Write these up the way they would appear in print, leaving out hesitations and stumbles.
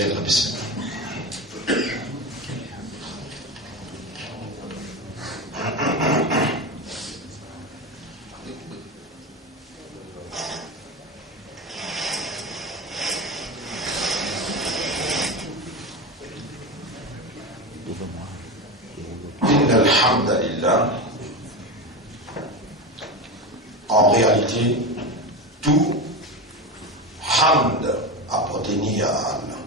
يلا بسم الله. إن الحمد لله. En réalité, tout hamd appartenait à Allah.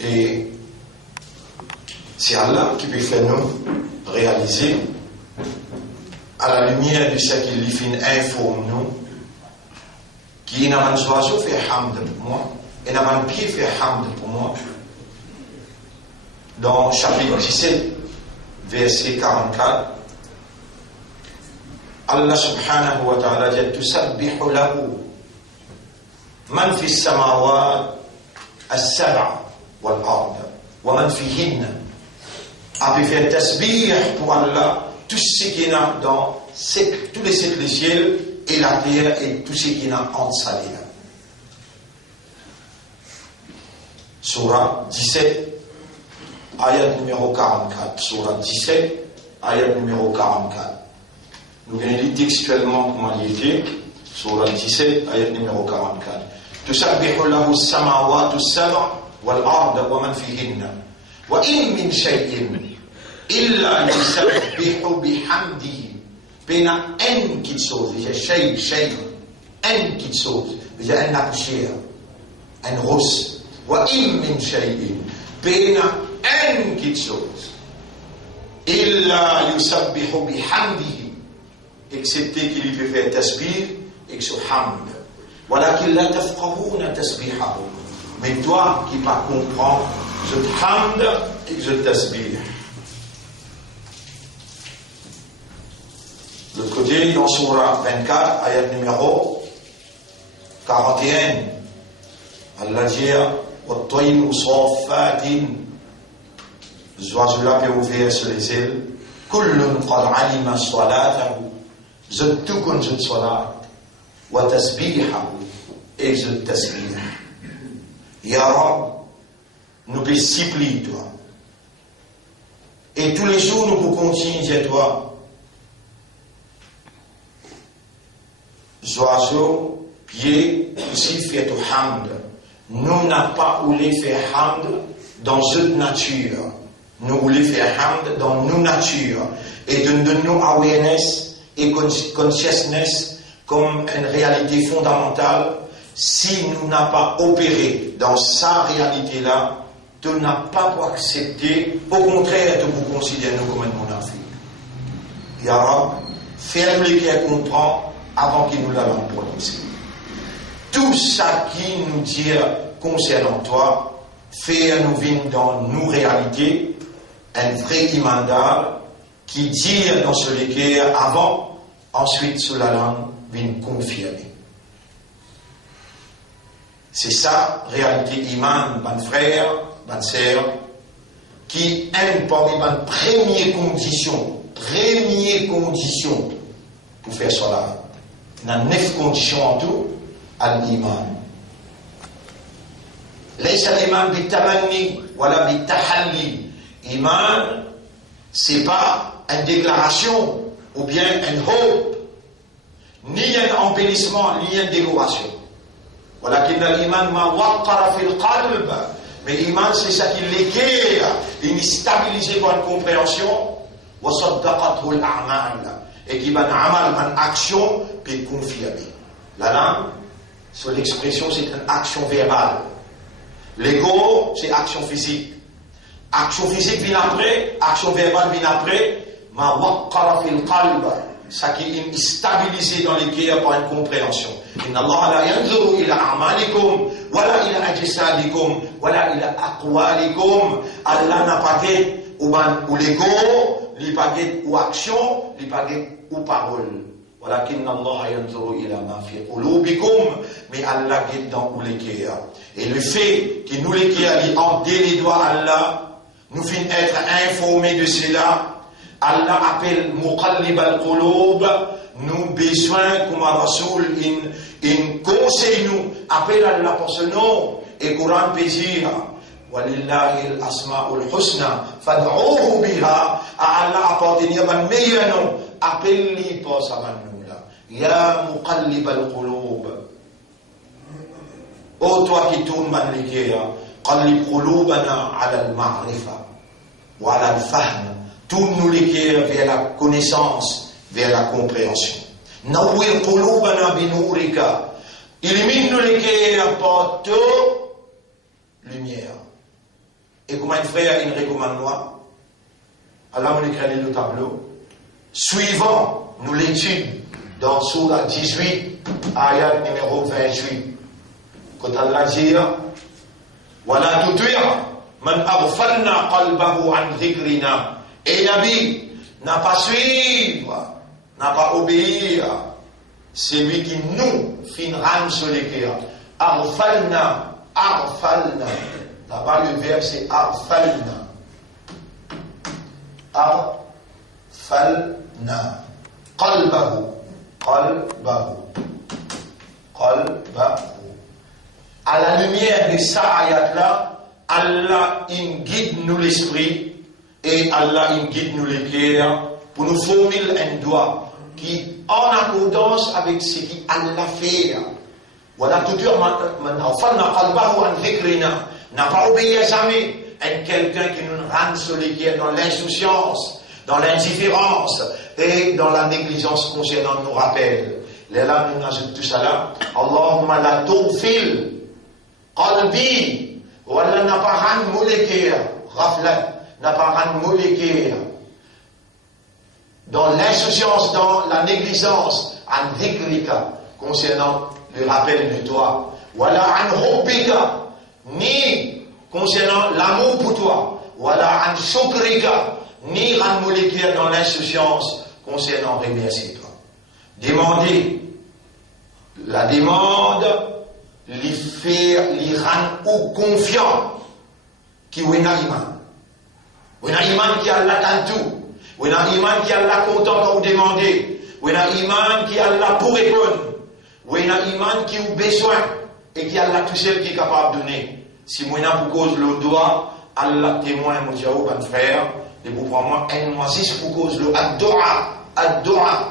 Et c'est Allah qui peut faire nous réaliser, à la lumière de ce qu'il informe nous, qui n'a pas choisi de faire hamd pour moi, et n'a pas pied faire hamd pour moi. Dans chapitre 17, verset 44, Allah subhanahu wa ta'ala dit Tusabbihu lahu man fi samawat as-sab'a wal ard wa man fihinna. A pu faire tasbih pour Allah tout ce qu'il y a dans tous les sept ciels et la terre et tout ce qu'il y a entre ça et là. Surah 17, ayat numéro 44. Surah 17, ayat numéro 44. Nous venons lire textuellement comment il était. Surah 17, ayat numéro 44. Tusabbihu lahu as-samawati as-sab'a wal arda wa man fihinna. Wa in min shay'in illa yusabbihu bihamdihi. Pena en quelque chose, shay, en quelque chose, un accoucheur, un rose. Wa in min shay'in. Pena en quelque chose. Illa yusabbihu bihamdihi. Excepté qu'il peut faire tasbih et que ce hamd. Voilà qu'il la tafqahuna tasbihahu. Mais toi qui pas comprends, je hamd et je tasbih. De l'autre côté, dans Surah 24, ayat numéro 41, Allah dit وَالطَّيْرُ صَافَّاتٍ. Les oiseaux-là peuvent ouvrir sur les ailes. كُلٌّ قَدْ عَلِمَ صَلَاتَهُ. Je tout comme je salat, wa tasbihahu, et je tasbih. Ya Rab, nous te supplions toi. Et tous les jours nous pouvons continuer à toi. Oiseau, pied, aussi fait au hamd. Nous n'avons pas voulu faire hamd dans cette nature. Nous voulons faire hamd dans nos natures. Et de nous awareness et consciousness comme une réalité fondamentale. Si nous n'avons pas opéré dans sa réalité-là, tu n'as pas pour accepter, au contraire, de vous considérer nous comme un monarchique. Ya Rab, fais-nous les qu'elle comprend avant qu'il nous l'allons prononcer. Tout ça qui nous dit concernant toi, fais-nous vivre dans nos réalités, un vrai imandal, qui dit dans ce légué avant, ensuite sur la langue, vient confirmer. C'est ça, réalité iman, mon frère, ma sœur, qui aime parmi les premières conditions pour faire cela. Il y a 9 conditions en tout, à l'iman. ليس الإيمان بالتمني ولا بالتحلي. Iman, c'est pas une déclaration ou bien un hope, ni un embellissement, ni une décoration. Voilà qu'il a l'iman ma waqara fil qalb. Mais l'iman c'est ça qui l'équerre, il est stabilisé par une compréhension, wa saddaqathu al-a'mal, et qui va amal, une action, puis confirmer. La langue, sur l'expression, c'est une action verbale. L'ego, c'est action physique. Action physique vient après, action verbale vient après. Ma waqara fil qalb, ça qui est stabilisé dans les cœurs par une compréhension. Inna Allah la yanzuru ila a'malikum, wala ila ajsadikum, wala ila aqwalikum. Allah n'a pas guet ou l'ego, il pas guet ou action, il pas guet ou parole. Walakin Allah yanzuru ila ma fi qulubikum, mais Allah guet dans les cœurs. Et le fait que nous les cœurs en les doigts Allah, nous finissons être informés de cela. Allah appelle Muqallib al-Qulub, nous besoin comme Rasoul in conseil nous, appelle Allah pour ce nom, et Coran peut dire, Walillahi al-asma'ul husna, fad'uhu biha, à Allah appartenir un meilleur nom, appelle-lui pour sa nom là. Ya muqallib al-qulub. Oh toi qui tournes man l'équerre, qallib qulubana ala al-ma'rifa, wa ala al-fahm. Tourne-nous l'équerre vers la connaissance, vers la compréhension. Nawwir qulubana binurika. Illumine-nous l'équerre par ta lumière. Et comme un frère, il recommande moi, Allah nous écrit le tableau, suivant nous l'étude dans Sourate 18, ayat numéro 28. Quand Allah dit, Wala tutu'a man aghfalna qalbahu an dhikrina. Et Nabi n'a pas suivre, n'a pas obéir, c'est lui qui nous finira sur les cœurs. Aghfalna, aghfalna. Là-bas, le verbe, c'est arfalna. Arfalna. Qalbahu. Qalbahu. Qalbahu. À la lumière de ça ayat-là, Allah, il guide nous l'esprit et Allah, il guide nous les cœurs pour nous formuler un doigt qui, en accordance avec ce qu'Allah fait, voilà, tout dur, n'a pas obéi à jamais à quelqu'un qui nous rend sur les cœurs dans l'insouciance, dans l'indifférence et dans la négligence concernant nos rappels. Les là, nous ajoutons tout ça là. Allahumma la tughfil qalbi, voilà, n'a pas rendu les cœurs, raflat, n'a pas rendu les cœurs dans l'insouciance, dans la négligence, en dhikrika, concernant le rappel de toi. Voilà, en hubbika, ni concernant l'amour pour toi. Voilà, en shukrika, ni en molécule dans l'insouciance, concernant remercier toi. Demandez, la demande, lui faire, lui rendre ou confiant, qui ou n'a iman. Ou n'a iman qui a la tout. Ou n'a iman qui a la content quand vous demandez. Ou n'a iman qui a la pour répondre. Ou n'a iman qui a besoin et qui a la tout seul qui est capable de donner. Si moi n'a pour cause le doigt, Allah témoin, mon Dieu, mon frère, et pour moi, un moisis pour cause le ad-do'a, ad-do'a.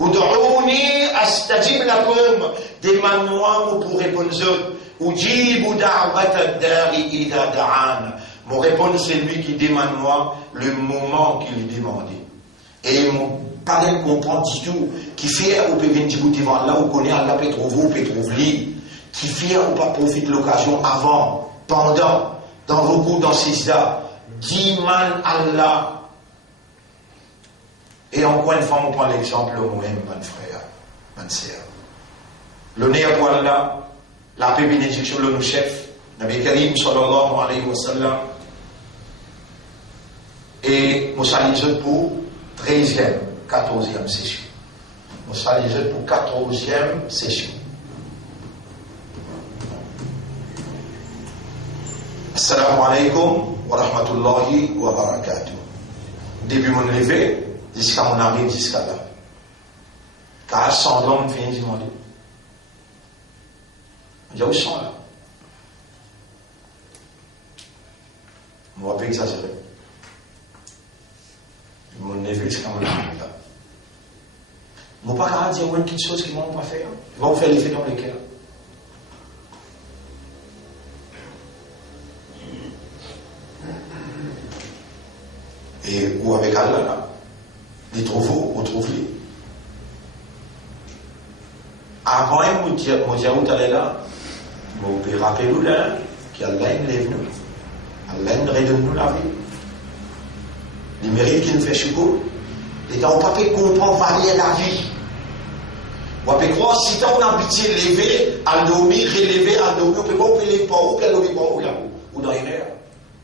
Ud'ouni astajib lakum, demande-moi pour répondre aux autres. Ujibu da'wat ad-dari idha da'an. Mon réponse, c'est lui qui demande moi le moment qu'il demandé. Et mon parrain comprend du tout, qui fait au PVN devant là, où connaît Allah peut trouver, peut trouver, qui fait ou pas profite de l'occasion avant, pendant, dans beaucoup dans Sisda, Diman Allah. Et encore une fois, on prend l'exemple moi-même, mon frère, mon sœur. L'honneur pour Allah, la paix bénédiction de nos chefs, Nabi Karim sallallahu alayhi wa sallam, et nous saluons pour 13e, 14e session. Nous saluons pour 14e session. Assalamu alaikum wa rahmatullahi wa barakatuh. Depuis mon lever, jusqu'à mon arrivée, jusqu'à là. Car sans l'homme vient demander. On dit où sont là? On va pas exagérer. Mon neveu jusqu'à mon arrivée là. Je ne peux pas dire quelque chose qu'ils ne vont pas faire. Ils vont faire l'effet dans les cœurs. Et ou avec Allah là, les trouve, on trouve les. Avant, mon Dieu, où t'allais là, mon père rappelle-nous là, qu'Allah lève nous, Allah redonne nous la vie. Les mérites qu'il nous fait choukou, les gens n'ont pas pu comprendre varier la vie. On peut croire, si tu as une habitude levée, à dormir, relever, à dormir, on peut pas oublier les pauvres, qu'elle oublie pas, ou dans les rêves.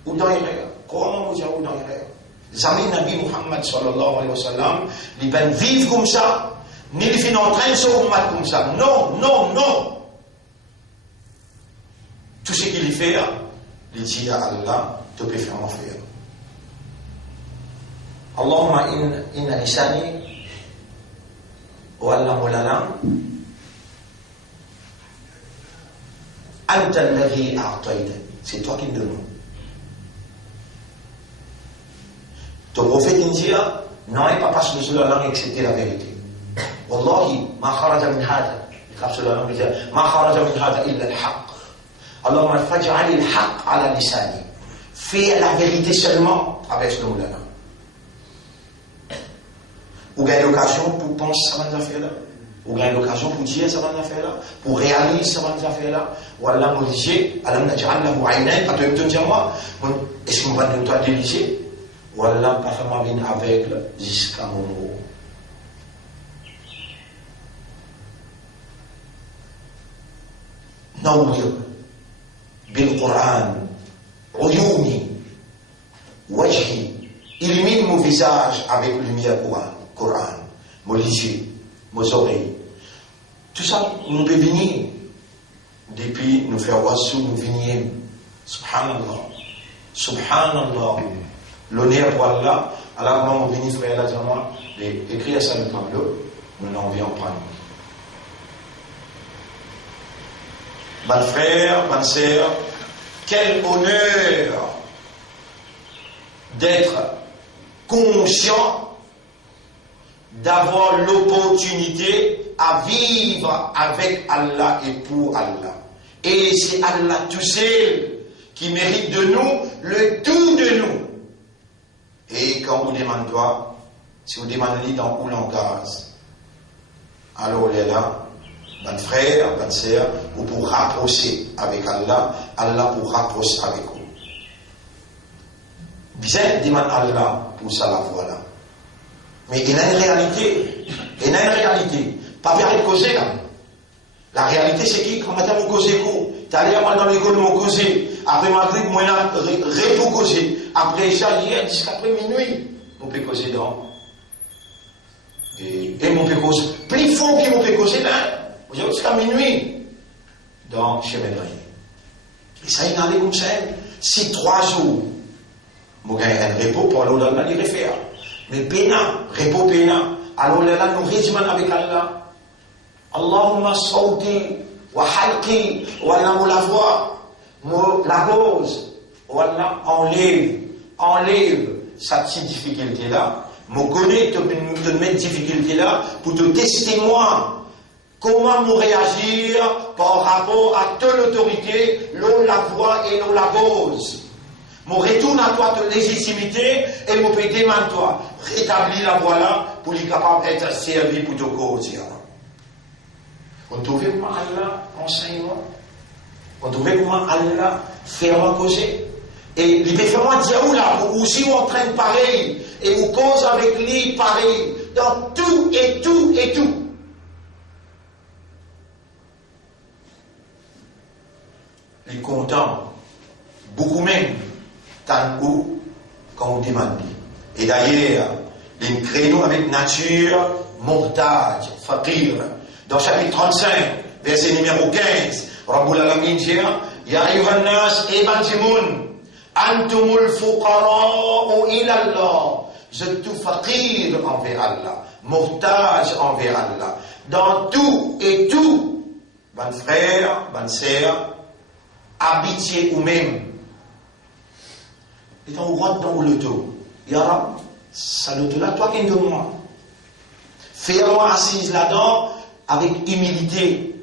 Ou dans les rêves. Comment mon Dieu, ou dans les rêves? Les amis Nabi Muhammad sallallahu alayhi wa sallam, ils ben vivent comme ça, ni les filles en train de se remettre comme ça. Non, non, non. Tout ce qu'il fait, il dit à Allah, tu peux faire en faire. Allahumma inna lisani wa alla mulana Anta alladhi a'tayta. C'est toi qui me demandes. Ton prophète il dit, non, et pas parce que sur la langue accepter la vérité. Wallahi, ma kharaja min hada. Il frappe sur la langue, il dit, ma kharaja min hada illa al-haq. Allahumma faj'al al-haq ala lisani. Fais la vérité seulement avec ce nom-là. Ou gagne l'occasion pour penser ça va faire là. Ou gagne l'occasion pour dire ça va faire là. Pour réaliser ça va faire là. Ou Allah me dit, Allah me dit, Allah vous aïnaï, pas de me dire moi, est-ce qu'on va nous toi diriger? Ou Allah pas faire ma vie aveugle jusqu'à mon mot. نور بالقرآن عيوني وجهي, illumine mon visage avec la lumière Coran, mon yeux, mes oreilles. Tout ça nous peut venir depuis nous faire wassou, nous venir. Subhanallah, Subhanallah. L'honneur pour Allah. Alors comment on venir frère là, moi, écrire ça dans le tableau, nous n'en vient pas. Mon frère, ma sœur, quel honneur d'être conscient, d'avoir l'opportunité à vivre avec Allah et pour Allah. Et c'est Allah tout seul qui mérite de nous le tout de nous. Et quand vous demandez toi, si vous demandez dans où langage, alors il est là. Mon frère, ma sœur, ou pour rapprocher avec Allah, Allah pour rapprocher avec vous. Bien, demande Allah pour ça la voilà. Mais il y a une réalité. Il y a une réalité. Pas bien de causer là. La réalité c'est qui? Quand matin vous causez quoi? T'as allé dans l'école de mon causé. Après Madrid, moi j'ai repos causé. Après ça, hier, jusqu'à après minuit, on peut causer dans. Et on peut causer. Plus fort qu'on peut causer là. Aujourd'hui, jusqu'à minuit, dans chez Médrine. Et ça, il y a allé comme ça. Si 3 jours, je gagne un repos pour aller là, il réfère. Mais pénal, repos pénal. Alors là, nous résumons avec Allah. Allahumma sauti, wa halki, wa la voix, la cause, wa enlève cette petite difficulté-là. Me connais te mettre difficulté-là pour te tester moi. Comment nous réagir par rapport à telle autorité, l'on la voix et l'on la cause. Mon retourne à toi de légitimité et mon peut demander à toi. Rétablir la voix là pour lui capable d'être servi pour te cause. On trouve comment Allah enseigne moi. On trouve comment Allah fait moi causer. Et il peut faire moi dire où là, ou si on traîne pareil, et on cause avec lui pareil, dans tout et tout et tout. Il est content, beaucoup même, tant où, quand on demande. Et d'ailleurs, les créneaux avec nature, mortage, fakir. Dans chapitre 35, verset numéro 15, Rabbul Alamin dit, Ya ayyuhan nas, ebanzimoun, antumul fuqara'u ila Allah. Je suis tout fakir envers Allah, mortage envers Allah. Dans tout et tout, bon frère, bonne sœur, habitiez vous-même. Et on rentre dans le dos. Ya Rab, ça le dos là, toi qui es de moi. Fais-moi assise là-dedans avec humilité,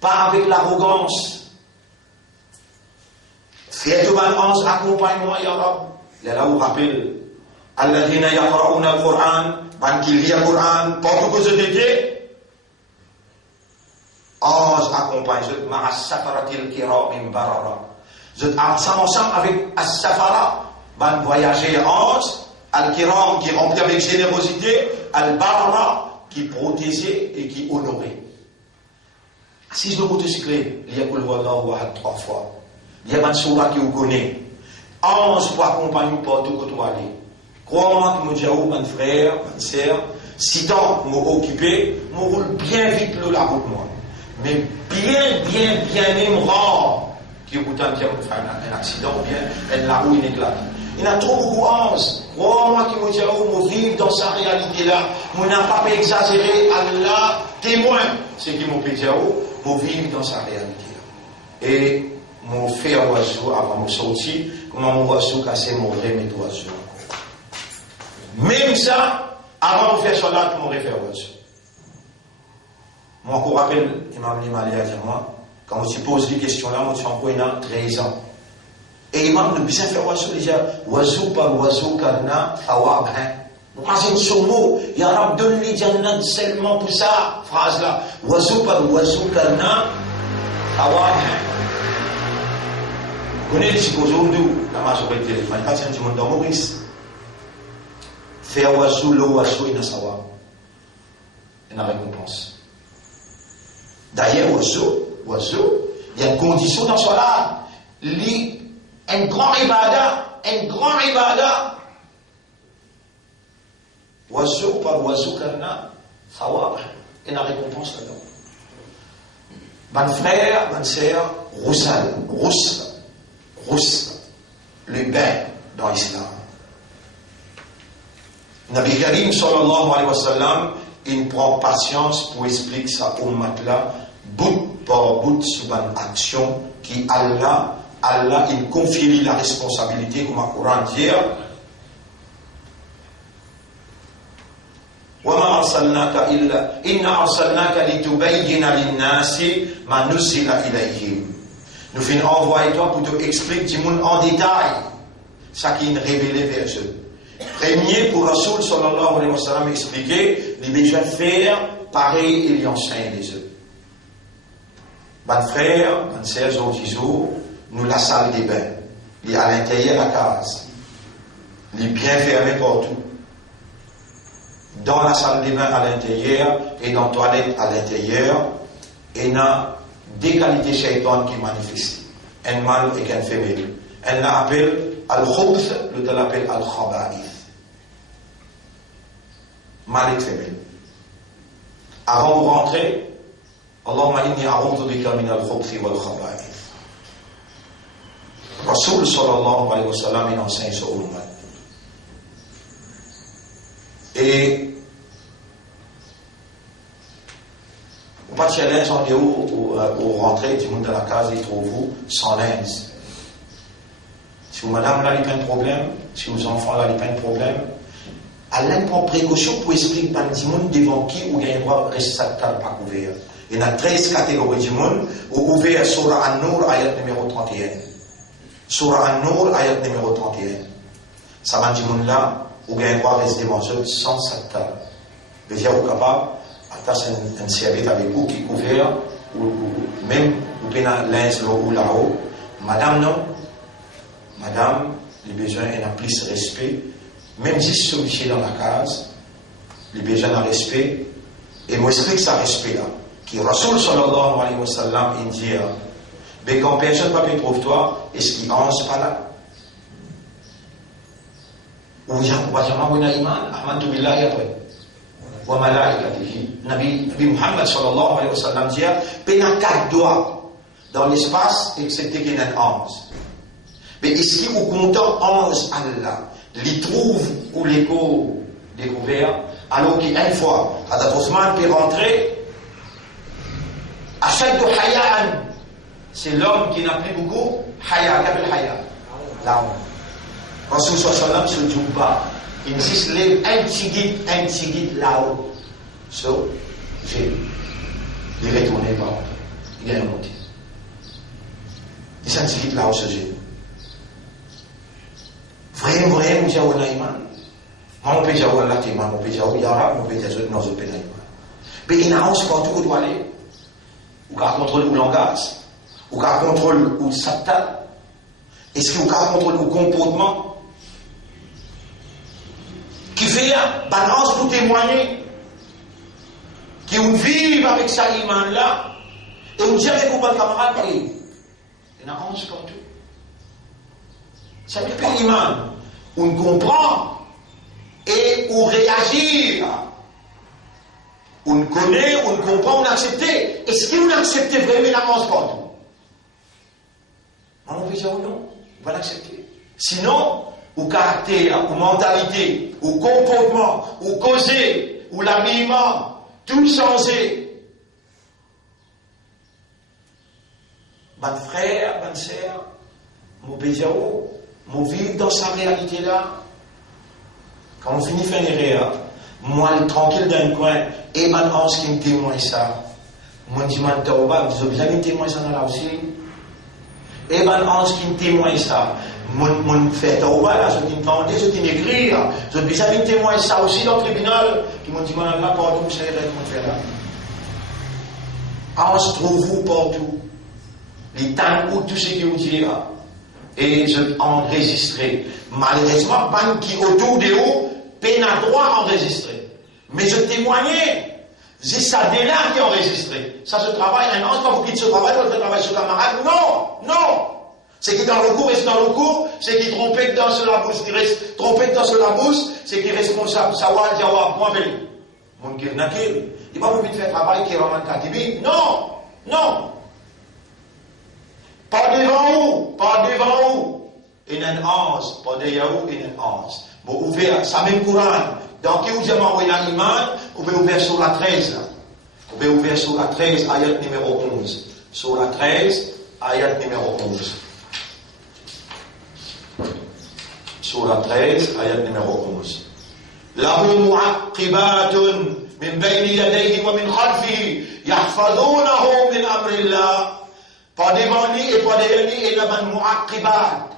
pas avec l'arrogance. Fais tout balance, accompagne-moi, Ya Rab. Là où rappelle, Alladhina yaqra'una al-Qur'an, ban qui lit le Qur'an, pas que je t'ai je accompagne, je m'a safaratil kiram barara. Je ensemble avec as-safara, ban voyager al-kiram qui remplit avec générosité, al-barara qui protégeait et qui honorait. Si je le motocyclette, il y a que le wallahu ahad 3 fois. Il y a un soura qui vous connaît. Pour accompagner partout que tu aller. Crois-moi que mon diaou, mon frère, ma sœur, si tant m'occuper, me roule bien vite la route moi. Mais bien même rare qui vous tente de faire un accident ou bien la roue éclate. Il y a trop beaucoup d'anges. Crois-moi que mon diaou, me vivre dans sa réalité là. Mon n'a pas exagéré Allah témoin. C'est qui mon diaou, me vivre dans sa réalité là. Et mon fait oiseau, avant mon sorti, comment mon oiseau cassé mon vrai mes oiseau. Même ça, avant de faire cela, pour mon réfère oiseau. Moi, je me rappelle, il m'a amené à dire moi, quand on se pose des questions là, on se encore 13 ans. Et il m'a dit, bien faire oiseau, déjà, oiseau par oiseau, carna, fawab, hein. C'est un seul mot. Il y a donne les jannat seulement pour ça, phrase là. Oiseau par oiseau, carna, fawab, hein. Vous connaissez aujourd'hui, la majorité des gens, du monde dans Maurice. Faire oiseau, l'oiseau, il n'a savoir. Il n'a récompense. D'ailleurs, oiseau, il y a une condition dans cela. Un grand ibada. Oiseau par oiseau, karna, sawab, il y a une récompense là-dedans. Mon frère, ma sœur, rousse, le bain dans l'islam. Nabi Karim sallallahu alayhi wa sallam, il prend patience pour expliquer sa ummat là, bout par bout sur une action qui Allah, il confie la responsabilité, comme le Coran dit. وَمَا أَرْسَلْنَاكَ إِلَّا إِنَّا أَرْسَلْنَاكَ لِتُبَيِّنَ لِلنَّاسِ مَا نُزِّلَ إِلَيْهِمْ. Nous finissons envoyer toi pour te expliquer du monde en détail ce qui est révélé vers eux. Premier pour Rasoul sallallahu alayhi wa sallam expliquer, il déjà faire pareil et lui enseigne les eux. Mon frère, mon sœur, nous la salle des bains, il est à l'intérieur de la case, il est bien fermé partout. Dans la salle des bains à l'intérieur et dans la toilette à l'intérieur, il y a des qualités shaitan qui manifestent. Un mâle et une femelle. Elle l'appelle al-khubth, l'autre l'appelle al-khaba'ith. Mâle et femelle. Avant de rentrer, Allahumma inni a'udhu bika min al-khubthi wal-khaba'ith. Rasoul sallallahu alayhi wa sallam, il enseigne ça au ummat. Et on pas de challenge en où rentrer du monde de la case, il trouve vous sans linge. Si vous madame là, il n'y a pas de problème, si vos enfants là, il n'y a pas de problème, allez prendre précaution pour expliquer par du monde devant qui vous avez le droit de rester ça pas couvert. Il y a 13 catégories du monde où ouvert Surah An-Nur, ayat numéro 31. Surah An-Nur, ayat numéro 31. Ça va du monde là, ou bien droit de rester manger sans sakta. Déjà, vous êtes capable, attacher un serviette avec vous qui est couvert, ou même, vous pouvez l'insler ou là-haut. Madame, non. Madame, les besoins, elle a plus de respect. Même si c'est obligé dans la case, les besoins de respect. Et moi, explique ça respect-là. Qui Rasoul sallallahu alayhi wa sallam, il dit, mais quand personne ne peut trouver toi, est-ce qu'il n'avance pas là? وجمعنا إيمان آمنت بالله وملائكته. Nabi Muhammad sallallahu alayhi wa sallam dit il y a 4 doigts dans l'espace excepté qu'il y a un 11. Mais est-ce qu'il vous compte 11 Allah les trouve ou les découvert alors qu'une fois Hadrat Othman peut rentrer Ashaddu haya'an, c'est l'homme qui n'a plus beaucoup haya, qu'appelle haya la honte. Rasul sallam se jumpa, il se lève un petit guide là-haut. So, il est retourné par il est remonté. Il s'est un petit guide là-haut, ce jeu. Vraiment, j'ai un iman. On peut dire Allah Téman, on peut dire Yara, on peut dire nos autres iman. Mais il n'a pas partout où doit aller. Ou qu'à contrôler le langage, ou qu'à contrôler le sabta. Est-ce qu'il y a contrôle le comportement qui fait balance pour témoigner qui vivent avec sa iman là et on dit avec vos camarades pareil. Il y en a 11 partout. Ça veut dire l'iman. On comprend et on réagit. On connaît, on comprend, on accepte. Est-ce qu'on accepte vraiment la cause partout? On peut dire non. On va l'accepter. Sinon, au caractère, aux mentalité, au comportement, au causer, ou l'habillement, tout changé. Mon frère, bonne sœur, mon bézéro, mon vivre dans sa réalité là. Quand on finit faire une erreur, moi, tranquille dans un coin, et mon ange qui me témoigne ça. Moi, je dis, mon tauba, vous avez jamais témoigné ça dans la aussi. Et mon ange qui me témoigne ça. Mon fait tauba, là, ceux qui me tendent, ceux qui m'écrivent, vous avez jamais témoigné ça aussi dans le tribunal, qui m'ont dit, mon Allah, pardon, c'est vrai qu'on fait là. Ange, trouve-vous partout. Les temps où tout ce qui vous dira. Et je enregistré. Malheureusement, ban qui autour de vous, peine à droit enregistré. Mais je témoignais. C'est ça déjà qui est enregistré. Ça se travaille, un ange, pas vous quittez ce travail, vous faites travail sur camarade. Non, non. C'est qui dans le cours reste dans le cours, c'est qui trompé dans la bouche, qui reste trompé dans la bouche, c'est qui est responsable. Ça va, jawab, moi, veli. Mon kir nakir. Il va pas vous faire travail qui est vraiment katibi. Non, non. Pas devant vous, et un ange, pas derrière vous, et un ange. Vous ouvrez, ça même Coran. Donc, qui vous a envoyé un imam, vous pouvez ouvrir sur la 13. Vous pouvez ouvrir sur la 13, ayat numéro 11. Sur la 13, ayat numéro 11. Sur la 13, ayat numéro 11. له معقبات من بين يديه ومن خلفه يحفظونه من أمر الله. Pas devant lui et pas derrière lui, et là, ban mu'aqibat.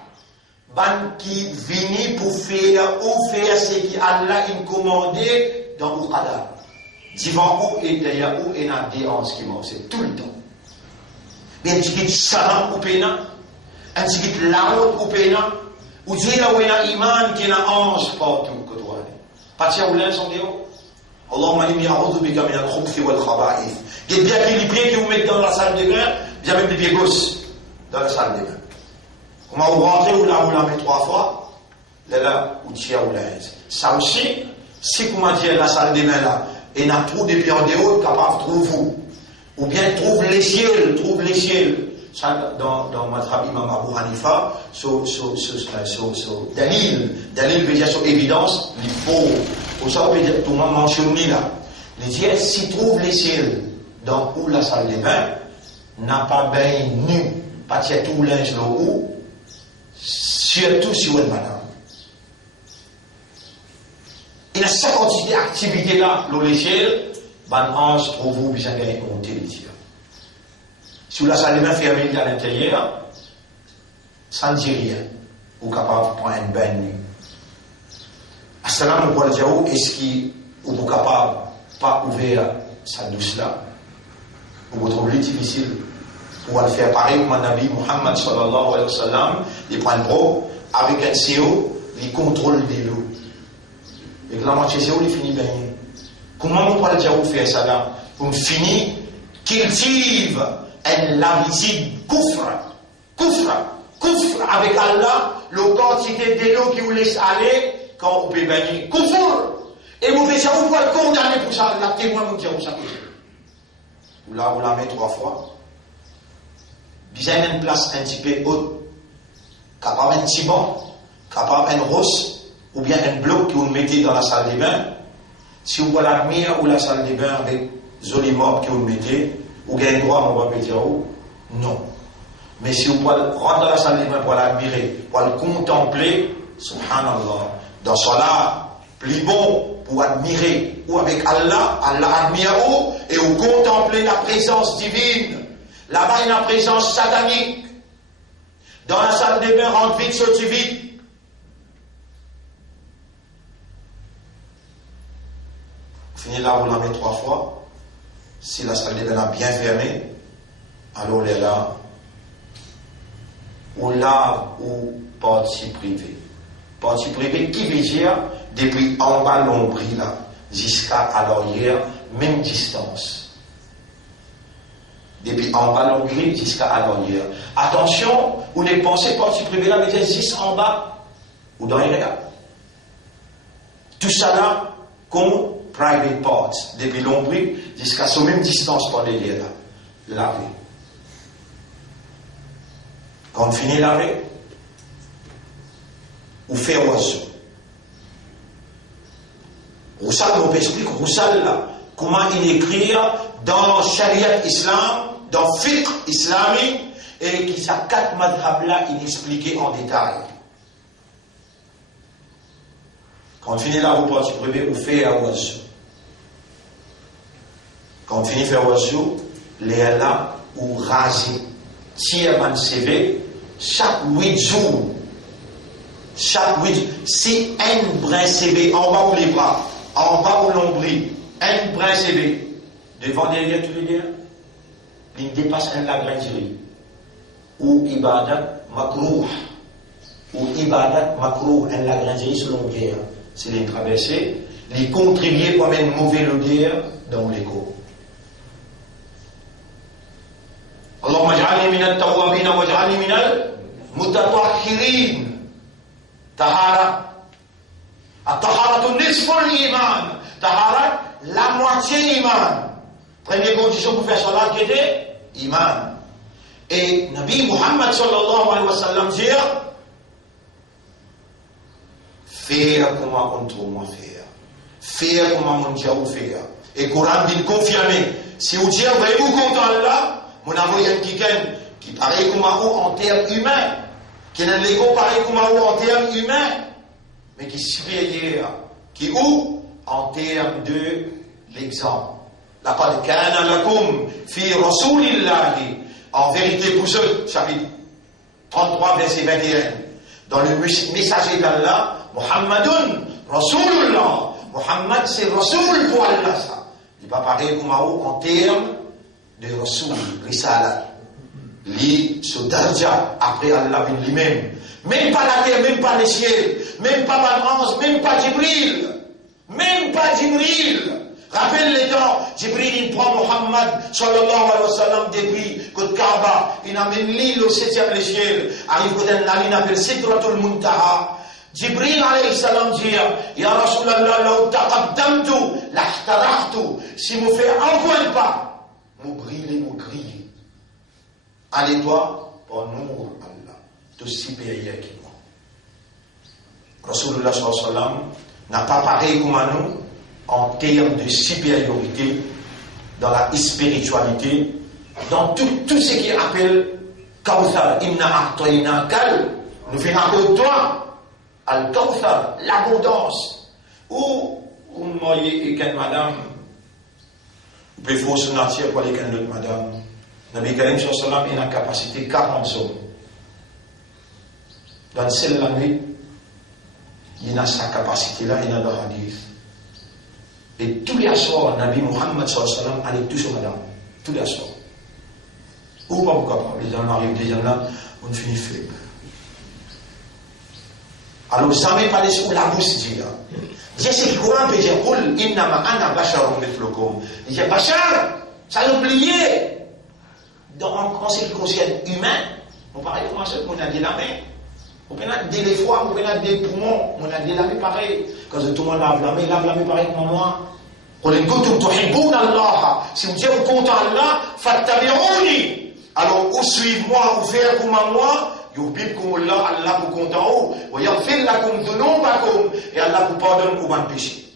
Ban qui vini pour faire ce qui Allah a commandé dans le qadar. Devant où et derrière où et dans des anges qui m'ont, c'est tout le temps. Mais un petit salam ou pena, un petit laout ou pena, ou dire où il y a iman qui est un ange partout que toi. Pas de où l'un sont des hauts. Allahumma inni a'udhu bika min al-khubthi wal khaba'ith. Il est bien équilibré que vous mettez dans la salle de bain. Vous avez les pieds gauches dans la salle de bain. Comment vous rentrez, vous la mettez 3 fois, là, ou tiens, ou là. Ça aussi, si vous m'avez la salle de bain là, et n'a trouve des pieds en dehors, capable de trouver vous. Ou bien trouve les ciels. Ça, dans Madhab Imam Abu Hanifa, sur Dalil veut dire sur évidence, il faut. Pour ça, on peut dire, tout le monde mentionne là. Il dit, si trouve les ciels dans où la salle de bain, n'a pas bien nu, pas de tout linge là où, surtout sur une madame. Il y a 50 activités là, l'échelle, ben ange trouve vous bien gagner monter les tirs. Si la salle de bain fermée à l'intérieur, ça ne dit rien. Vous êtes capable de prendre un bain nu. À cela, nous pouvons dire, est-ce qu'il vous êtes capable de pas ouvrir sa douce là? Vous trouvez difficile pour le faire pareil comme un Nabi Muhammad sallallahu alayhi wa sallam, il prend une robe avec un CO, il contrôle de l'eau. Et que la moitié CO, il finit bien. Comment on peut dire faire ça là? On finit cultive un lavicide kufr avec Allah, la quantité de l'eau qui vous laisse aller quand vous pouvez baigner. Kufr! Et vous faites ça, vous pouvez le condamner pour ça. La témoin vous dit ça. Vous la mettez 3 fois. Bien une place un petit peu haute, capable un petit banc, capable un rose, ou bien un bloc que vous mettez dans la salle de bain. Si vous voulez l'admirer ou la salle de bain avec joli mob que vous mettez, vous avez le droit, on va dire non. Mais si vous voulez rentrer dans la salle de bain pour l'admirer, pour le contempler, subhanallah, dans cela, plus bon pour admirer, ou avec Allah, Allah admire où, et vous contemplez la présence divine. Là-bas, il y a une présence satanique. Dans la salle de bain, rentre vite, saute vite. Vous finissez là, vous la mettez 3 fois. Si la salle de bain est bien fermée, alors elle est là. Ou là, ou partie privée. Partie privée qui veut dire depuis en bas l'ombris là, jusqu'à l'arrière, même distance. Depuis en bas l'ombris jusqu'à l'arrière. Attention, vous ne pensez pas partie privée là, mais c'est juste en bas ou dans les regards. Tout ça là, comme private parts, depuis l'ombris jusqu'à sa même distance par derrière là. Laver. Quand on finit laver, ou faire oiseau. Roussal nous explique, Roussal là, comment il écrit dans Sharia Islam, dans Fiqh islamique, et qui a 4 madhab là inexpliqués en détail. Quand on finit la route, tu préfères ou faire à oiseau. Quand on finit faire oiseau, les là ou raser, tirer un CV, chaque 8 jours. Chaque 8 jours, si un brin CV en bas ou les bras, en bas ou l'ombril, un brin CV, devant derrière tous les deux, il dépasse un lagrangerie. Ou ibadat makrouh. Ou ibadat makrouh, un lagrangerie sur l'ombril. C'est les traversées, les contribuer pour mettre une mauvaise odeur dans les corps. Allahumma ij'alni min at-tawwabin wa ij'alni min al-mutatahhirin. Tahara. At-taharatu nisfu al-iman. Tahara, la moitié iman. Première condition pour faire salat qui était iman. Et Nabi Muhammad sallallahu alayhi wa sallam dit faire comme on trouve moi faire. Faire comme on dit ou faire. Et Coran dit confirmer. Si vous dites vous content Allah, mon envoyé quelqu'un qui paraît comme en termes humains, qui n'a l'ego pareil comme en termes humains, mais qui est supérieur, qui où en termes de l'exemple. Laqad kana lakum fi rasulillahi. En vérité pour ce chapitre 33 verset 21. Dans le messager d'Allah, Muhammadun Rasulullah. Muhammad c'est Rasul pour Allah ça. Il va parler comme en termes de Rasul, Risala. Li ce darja après Allah lui-même. Même pas la terre, même pas les ciels, même pas Balance, même pas Jibril. Même pas Jibril. Rappelle les temps, Jibril il prend Muhammad sallallahu alayhi wa sallam depuis côté Kaaba, il amène l'île au 7e échelle, arrive côté la ligne appelle Sidratul Muntaha. Jibril alayhi salam dit Ya Rasulallah, law taqaddamtu lahtarahtu. Si vous faites un pas, vous brillez, vous grillez. Allez-toi pour nous, Allah, de supérieur qui moi. Rasulullah sallallahu alayhi wa sallam n'a pas pareil comme à nous en termes de supériorité dans la spiritualité, dans tout ce qui appelle Kawthar, Inna A'tayna Kal, nous venons à toi, Al-Kawthar, l'abondance. Ou, vous voyez, et madame, vous pouvez faire son nature pour les autre madame. Nabi Karim sallam a une capacité 40 hommes. Dans celle la nuit, il a sa capacité là, il a le hadith. Et tous les soirs, Nabi Muhammad sallallahu alayhi wa sallam allait tous au madame. Tous les soirs. Ou pas pourquoi pas. Les gens arrivent, des gens là, on finit faible. Alors, jamais pas les sous la bouche dit là. J'ai ce qui courant peut dire, Qul innama ana basharun mithlukum. Il dit, Bachar, ça l'oublié. En ce qui concerne humain, on parle comment ça, on a des la main. On peut avoir des foies, on peut avoir des poumons, on a des lames pareil. Quand tout le monde lave la main pareil comme moi. Si vous dites vous content Allah, fattabi'uni. Alors, ou suivez-moi, ou faites comme moi, yuhbibkum Allah, Allah vous content, ou yaghfir lakum dhunubakum, et Allah vous pardonne pour votre péché.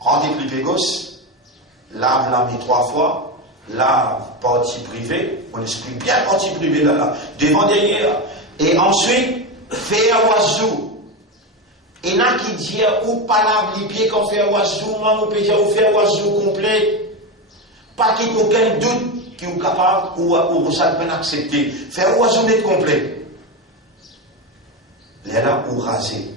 Rendez plus végos, lave la main 3 fois, lave partie privée, on explique bien partie privée là, devant derrière. Et ensuite, faire oiseau. Et il y a qui disent, ou pas laver les pieds quand faire oiseau, ou peut dire, ou faire oiseau complet. Pas qu'il y ait aucun doute qui est capable, ou ça peut accepter. Faire oiseau net complet. Là, ou raser.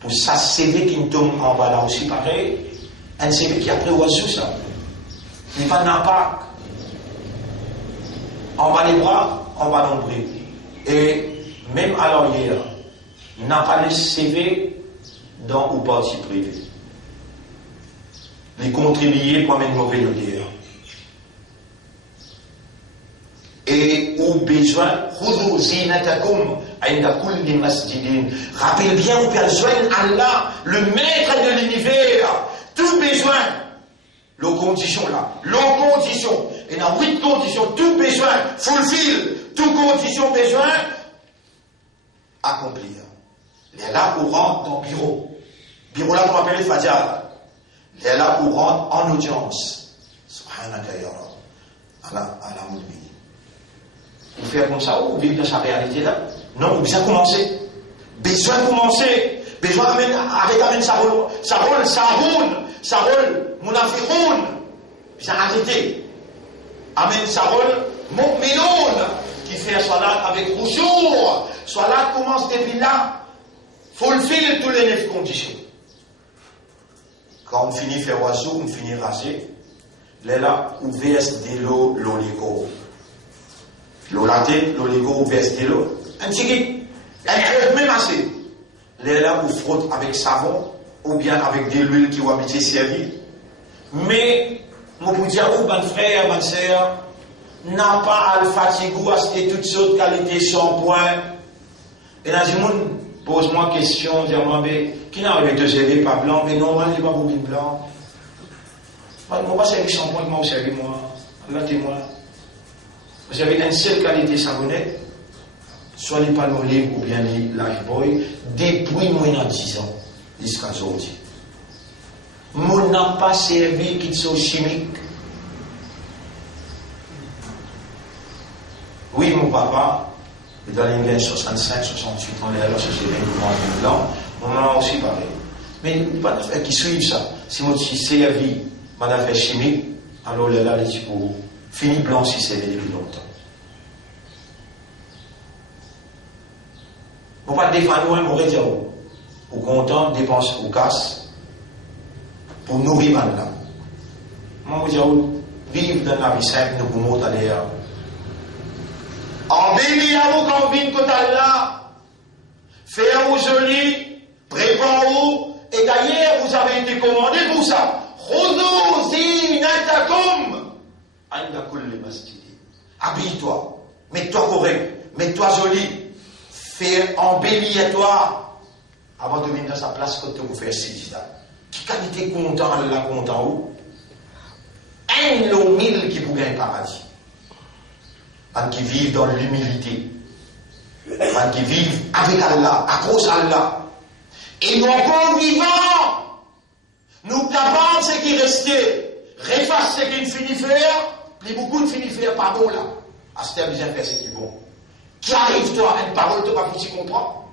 Pour ça, CV qui tombe en bas là aussi pareil, un CV qui a pris oiseau ça. Il va n'a pas. En bas les bras, en bas l'ombril. Et même à l'arrière, n'a pas le CV dans ou partie privée. Les contribuer pour mettre une mauvaise odeur. Et au besoin, khudhu zinatakum inda kulli masjidin. Rappelez bien, vous pouvez joindre Allah, le maître de l'univers. Tout besoin. Les conditions là. Les conditions. Et dans 8 conditions, tout besoin, fulfill. Toute condition besoin, accomplir. Il est là pour rentrer dans le bureau. Bureau là, on appelle les Fadjar. Il est là pour rentrer en audience. Subhanaka ya Rab. À la moulmi. Vous faire comme ça, ou vivre dans sa réalité là. Non, besoin de commencer. Besoin de commencer. Besoin d'amener sa rôle, mon affaire, besoin d'arrêter. Amène sa rôle, mon mélone, qui fait un salat avec rougeour. Salat commence depuis là. Fulfill tous les 9 conditions. Quand on finit faire oiseau, on finit raser. Là, on verse de l'eau, l'oligo. L'eau latte, l'oligo, on verse de l'eau. Un petit guide. Elle peut même assez. Là, on frotte avec savon, ou bien avec de l'huile qui va habiter servir. Mais, mon pour dire, mon frère, ma soeur, n'a pas à le fatiguer, à acheter toutes sortes de qualités shampoing. Et là, je me pose-moi une question, je me dis, qui n'a pas te servir pas blanc, mais non, moi, je n'ai pas bobine blanc. Moi, je ne vais pas servir shampoing, moi, je servir moi. Allah témoin. Vous avez une seule qualité savonnette, soit les palmolives ou bien les lifebuoy, depuis moins de 10 ans, jusqu'à aujourd'hui. Moi, n'a pas servi qu'ils sont chimiques. Oui, mon papa, il doit aller 65, 68 ans, il est à la société de blanc. Mon maman aussi pareil. Mais pas d'affaires qui suivent ça. Si moi, je suis servi, pas d'affaires chimiques, alors là, les types fini blanc si c'est depuis longtemps. Bon, pas de défendre, on m'aurait dit, au content, dépense ou casse, pour nourrir maintenant. Moi, je dis, vivre dans la vie simple, nous pouvons aller à embellir à vous quand vous venez côté là, faire vous joli, préparez-vous, et d'ailleurs, vous avez été commandé pour ça. Khudou zinatakum inda kulli masjid. Habille-toi, mets-toi correct, mets-toi joli, fais embellir-toi avant de venir dans sa place quand vous faites sijda. Qui qualité content, là content où? Un lot mille qui vous gagne paradis. Qui vivent dans l'humilité, qui vivent avec Allah, à cause d'Allah. Et nous encore vivants, nous capables de ce qui restait, refaire ce qui ne finit faire, plus beaucoup de finit faire par bon là. À ce terme, bien faire ce qui est bon. Qui arrive-toi, une parole te va foutu comprendre.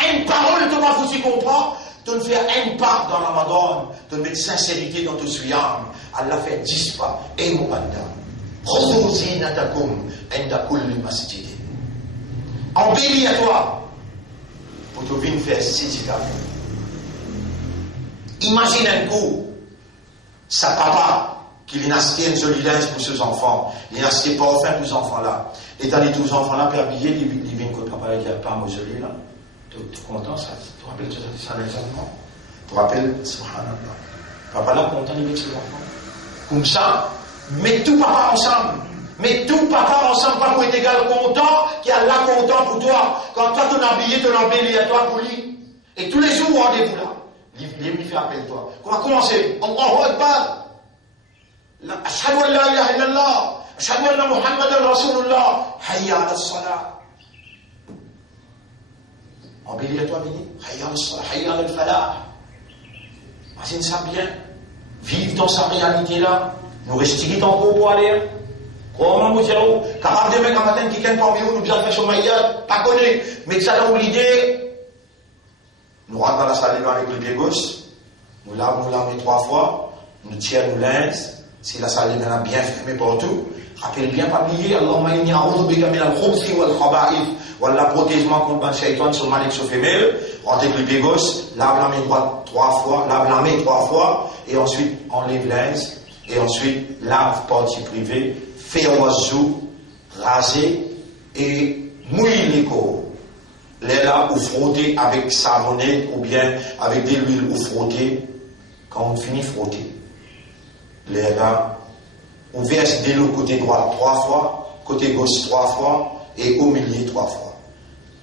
Une parole te va foutu comprendre. Tu ne fais un pas dans la Ramadan, tu mettre sincérité dans tout ce yam. Allah fait 10 pas. Et mon banda. Embellis à toi pour te venir faire sijda. Imagine un coup, sa papa, qu'il a acheté une jolie linge pour ses enfants, il a acheté pas offert pour ces enfants-là. Et t'as dit tous les enfants-là, puis habillés, ils viennent que papa, il n'y a pas un joli là. Tu es content, ça? Tu te rappelles ça exactement? Tu te rappelles, subhanallah. Papa là, content, il met ses enfants. Comme ça, mets tout papa ensemble. Mets tout papa ensemble, pas pour être égal content, qui a là content pour toi. Quand toi, tu habillé, tu embellis à toi pour lui. Et tous les jours, rendez-vous là. Il fait appelle-toi. On va commencer. Allahu Akbar. Ashhadu an la ilaha illallah. Ashhadu anna Muhammadan Rasulullah. Hayya ala salat. Embellis à toi, béni. Hayya ala salat. Hayya ala falah. Imagine ça bien. Vive dans sa réalité là. Nous restons encore pour aller. Comment vous dire, capable de mettre un matin qui gagne parmi nous, nous bien fait son maillot, pas connu, mais ça dans l'idée. Nous rentrons dans la salle de bain avec le pied gauche, nous lavons 3 fois, nous tirons nos linges, si la salle de bain est bien fermée partout, rappelle bien pas oublier, Allahumma inni a'udhu bika min al-khubthi wal khaba'ith, wallah protège-moi contre le shaitan sur malik sur femelle, rentre avec le pied gauche, lave la main droite 3 fois, lave la main 3 fois, et ensuite enlève linge, et ensuite lave partie privée, fait un oiseau, raser et mouiller les corps. Les là, ou frotter avec savonnette ou bien avec de l'huile ou frotter. Quand on finit frotter, les là, on verse de l'eau côté droit 3 fois, côté gauche 3 fois et au milieu 3 fois.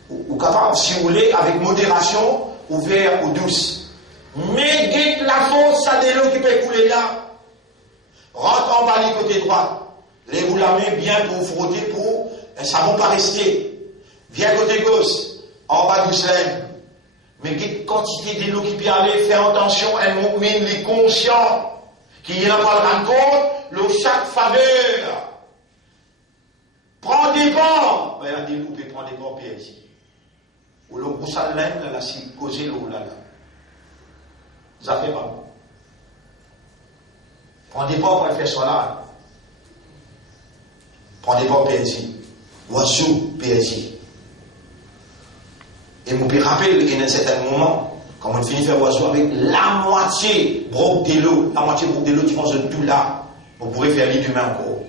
Ou capable, si vous voulez, avec modération, ouvert ou douce. Mais dès que la force, ça de l'eau qui peut couler là, rentre en bas du côté droit. Lève la main bien pour frotter pour ça ne va pas rester. Viens côté gauche, en bas du slème. Mais quelle quantité de l'eau qui peut aller, faire attention, un mouvement, les conscients, qui n'a pas le compte, le chaque faveur. Prends des bords. Regardez, vous pouvez prendre des bords PSG. Ou le broussal là, si causé l'eau là. Ça fait pas. Prends des bords pour le faire soit là. Prends des bords PSG. Oiseau PSG. Et vous pouvez rappeler qu'à un certain moment, quand on finit de faire oiseau avec la moitié broc de l'eau, tu penses de tout là, vous pourrez faire l'île demain encore.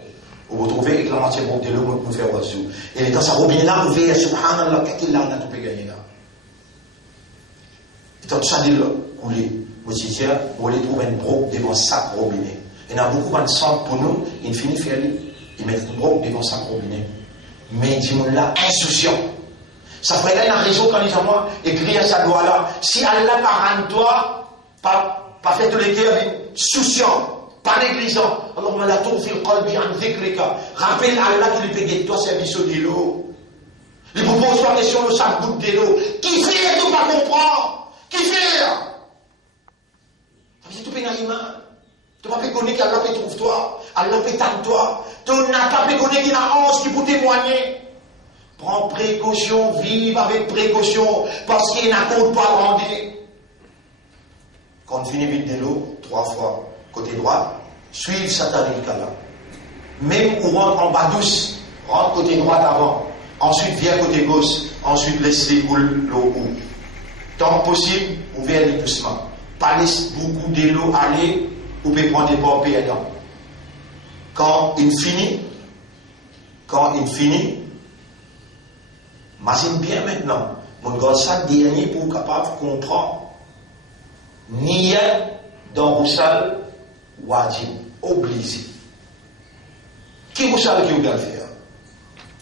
Vous vous trouvez avec la moitié broc de l'eau, vous pouvez faire oiseau. Et dans sa robinet là, vous voyez, subhanallah, qu'est-ce qu'il a, on a tout pu gagner là. Et tant que ça dit là, couler, vous dites, vous allez trouver un broc devant sac robinet. Il y en a beaucoup de sang pour nous, ils finissent de faire l'île. Ils mettent un broc devant sac robinet. Mais dis-moi là, insouciant. Ça ferait là une raison quand ils ont moi écrit à sa loi là. Si Allah par toi, pas fait tous les guerres, souciant, pas négligent. Alors, on a tout fait le qalbi en dhikrika. Rappelle Allah qu'il paye de toi service de l'eau. Il vous pose la question, le sac goutte de l'eau. Qui fait tout pas comprendre? Qui fait? C'est tout pénaïman. Tu vas pas connaître qu'Allah peut trouver toi. Allah peut t'attendre toi. Tu n'as pas connaître qu'il y a 11 qui peut témoigner. Prends précaution, vive avec précaution, parce qu'il n'a compte pas grandir. Quand on finit vite de l'eau, 3 fois, côté droit, suive Satan là. Même où rentre en bas douce, rentre côté droit avant, ensuite viens côté gauche, ensuite laisse-les couler l'eau où. Tant que possible, ouvrez-les doucement. Pas laisse beaucoup de l'eau aller, vous pouvez prendre des bords pédants. Quand il finit, imagine bien maintenant, mon gars, ça dernier pour capable de comprendre. Niya dans Roussal, wajib, obligé. Qui Roussal qui vous doit faire?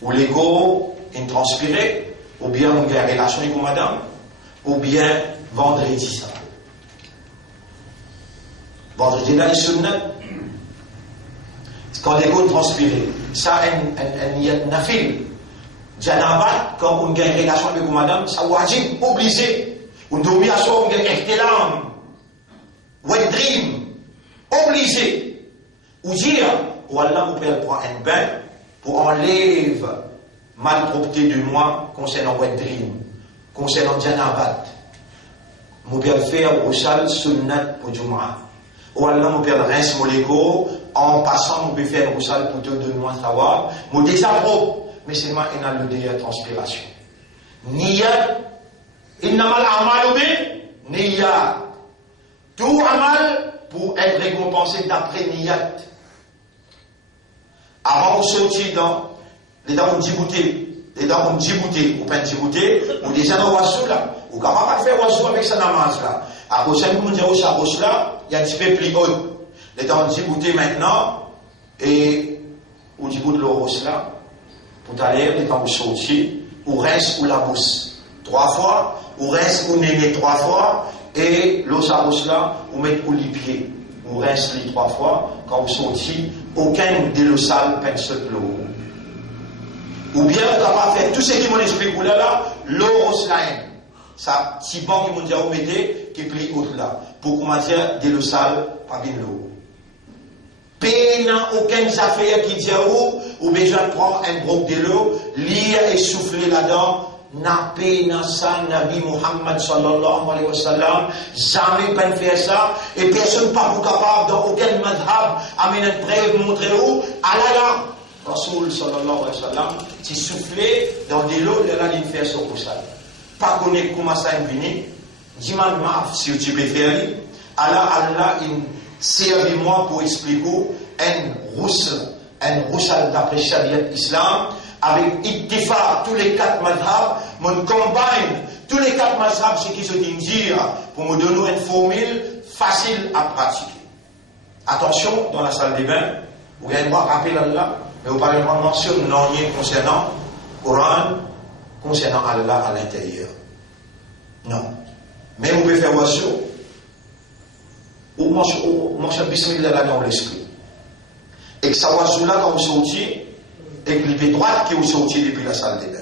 Ou l'ego intranspiré, ou bien on a une relation avec madame, ou bien vendredi ça. Vendredi là, il se quand l'ego transpiré, ça un niyat nafil. Janabat, quand on a une relation avec madame, ça wajib, obligé. On doit à soi, on a un ihtilam, wet dream, obligé. Ou dire, ou Allah vous pouvez prendre un bain pour enlever malpropreté de moi concernant wet dream, concernant Janabat. Vous pouvez faire au sal sunnat pour Jum'ah. Ou Allah vous pouvez rincer mon ego, en passant, vous pouvez faire au sal pour te donner moins savoir. Vous désapprouve. Mais seulement il a le délai de transpiration. Niyat, innamal a'malu bi niyat. Tout amal pour être récompensé d'après niyat. Avant de sortir dans les dents djibouté, ou pas djibouté, ou déjà dans Wassou là, ou capable de faire Wassou avec sa namaz là. À cause de ce là, il y a un petit peu plus haut. Les dents djibouté maintenant, et au djibout de l'oros là, pour aller, les dents sortir, ou reste ou la bousse 3 fois, ou reste ou néné 3 fois, et l'os à bousse là, ou mettre ou les pieds, ou reste les 3 fois, quand vous sortez, aucun de l'eau sale pense de l'eau. Ou bien, on va pas faire tout ce qui m'ont expliqué là, l'eau là, ça, si bon qui m'ont dit à vous mettez, qui plie autre là, pour commencer de l'eau sale, pas bien l'eau. N'a aucune affaire qui dit ou besoin de prendre un broc de l'eau, lire et souffler là-dedans. N'a pas ça, Nabi Muhammad sallallahu alayhi wa sallam, jamais pas faire ça, et personne pas capable dans aucun madhab amener une preuve, montrer où, Allah, Rasoul sallallahu alayhi wa sallam, si souffler dans de l'eau, il a dit faire ça pour ça. Pas connaître comment ça est venu, dis-moi si tu peux faire, Allah, il servez-moi pour expliquer un roussal d'après Sharia Islam, avec ittifa, tous les 4 madhab, on combine tous les 4 madhab, ce qui se dit pour me donner une formule facile à pratiquer. Attention, dans la salle des bains, vous allez voir rappeler Allah, mais vous parlez pas mentionner non rien concernant Coran, concernant Allah à l'intérieur. Non. Mais vous pouvez faire wasou, ou mentionner bismillah là dans l'esprit. Et que ça wasou là quand vous sortez, et que l'épée droite qui vous sortez depuis la salle des bains.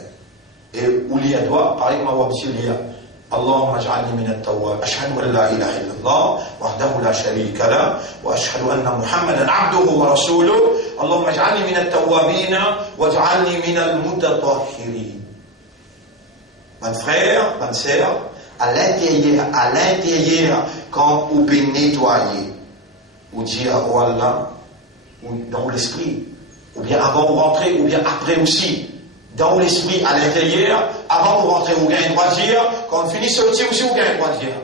Et où l'y a doigt, pareil comme à Wabsilia. اللهم اجعلني من التواب أشهد أن لا إله إلا الله وحده لا شريك له وأشهد أن محمدا عبده ورسوله Allahumma ij'alni min at-tawwabina waj'alni min al-mutatahhirin. Mon frère, bonne sœur, à l'intérieur, quand vous pouvez nettoyer, ou dire oh Allah, ou dans l'esprit, ou bien avant de rentrer, ou bien après aussi, dans l'esprit, à l'intérieur, avant de rentrer, vous gagnez le droit de dire, quand on finit de sortir aussi, vous gagnez le droit de dire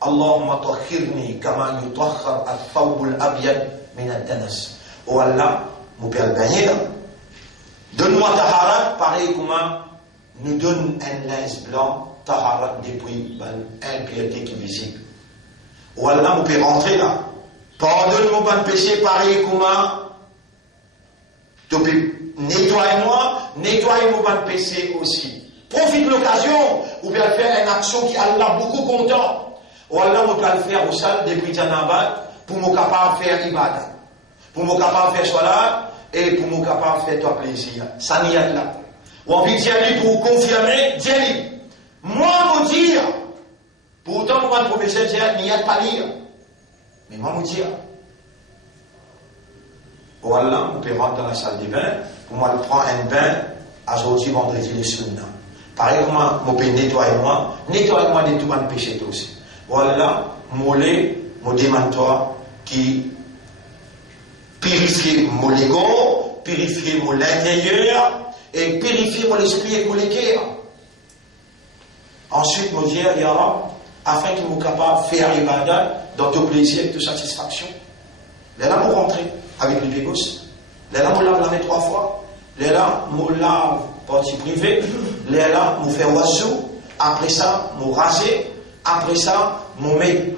Allahumma tahhirni kama yutahhar al-thawb al-abyad min ad-danas. Oh Allah, mon père baigner, donne-moi taharat, pareil comme nous donne un linge blanc, taharat depuis l'impureté qui est visible. Oh Allah, mon père rentrer là. Pardonne-moi mon péché, pareil comme tu peux nettoyer-moi mon péché aussi. Profite de l'occasion, ou bien faire une action qui Allah beaucoup content. Ou Allah, on peut le faire au salle depuis Janabat pour me capable de faire ibadah, pour me capable de faire salat et pour me capable de faire toi plaisir. Ça n'y est là. Ou envie d'y aller pour confirmer, d'y aller. Moi, vous dire, pourtant, moi, le professeur n'y a pas lire. Mais moi, vous dire, oh Allah, on peut rentrer dans la salle de bain, pour moi, prendre un bain, aujourd'hui, vendredi, le sunna. Pareil, comment, on peut nettoyer-moi de tout mon péché aussi. Voilà, mon demande-toi qui purifie mon ego, purifie mon intérieur et purifie mon esprit et mon cœur. Ensuite, mon Dieu, ya Rab, afin qu'il me capable de faire ibadat dans tout plaisir et toute satisfaction. Là, là, pour rentrer avec les bégos. Là, là, la mettre 3 fois. Là, mon lave partie privée. Là, mon faire oiseau. Après ça, mon raser. Après ça, mon met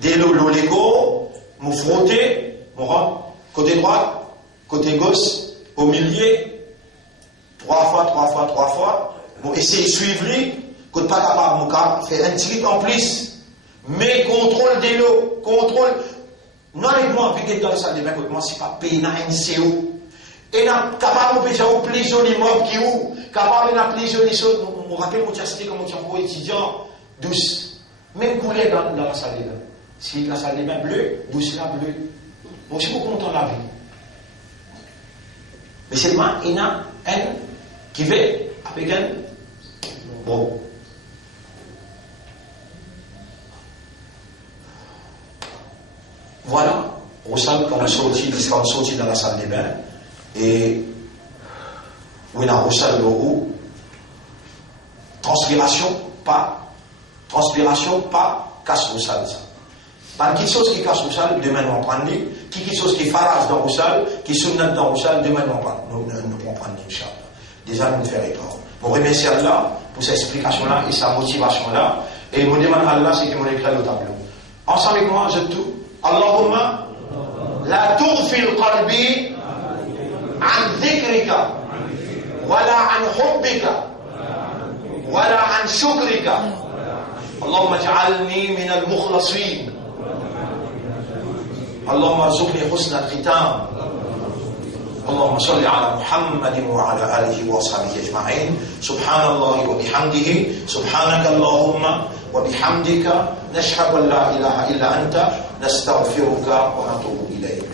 des lolo Lego, mon frotter, mon rend côté droit, côté gauche, au milieu, 3 fois, mon essayer de suivre, quand pas capable, mon cas, faire un petit en plus, mais contrôle des lots, contrôle, non avec moi, puis dans la salle de bain, moi, c'est pas payé, un CO. Et n'a capable de faire au plus joli mob qui ou, capable de plus joli chose, on rappelle mon chastité comme mon étudiant, douce. Même couleur dans la salle de bain. Si la salle de bain bleue, douce là bleue. Bon, je suis beaucoup content de la vie. Mais seulement, il y a un qui va avec un. Bon. Voilà. Au salle, quand on sortit dans la salle de bain, et où il y a un salle de haut, transpiration, pas casse au sale. Pas quelque chose qui casse au sale, demain on prend les. Quelque chose qui farage dans le sale, qui soumet dans le sale, demain on prend. Nous prendre, Inch'Allah. Déjà, nous ne ferons pas. Je remercie Allah pour cette explication-là et sa motivation-là. Et je demande à Allah, c'est qu'il m'en éclaire le tableau. Ensemble avec moi, je tout. Allahumma, la tughfil qalbi an dhikrika, wala an hubbika, wala an shukrika. اللهم اجعلني من المخلصين اللهم ارزقني حسن الختام اللهم صل على محمد وعلى آله وصحبه أجمعين سبحان الله وبحمده سبحانك اللهم وبحمدك نشهد أن لا إله إلا أنت نستغفرك ونتوب إليك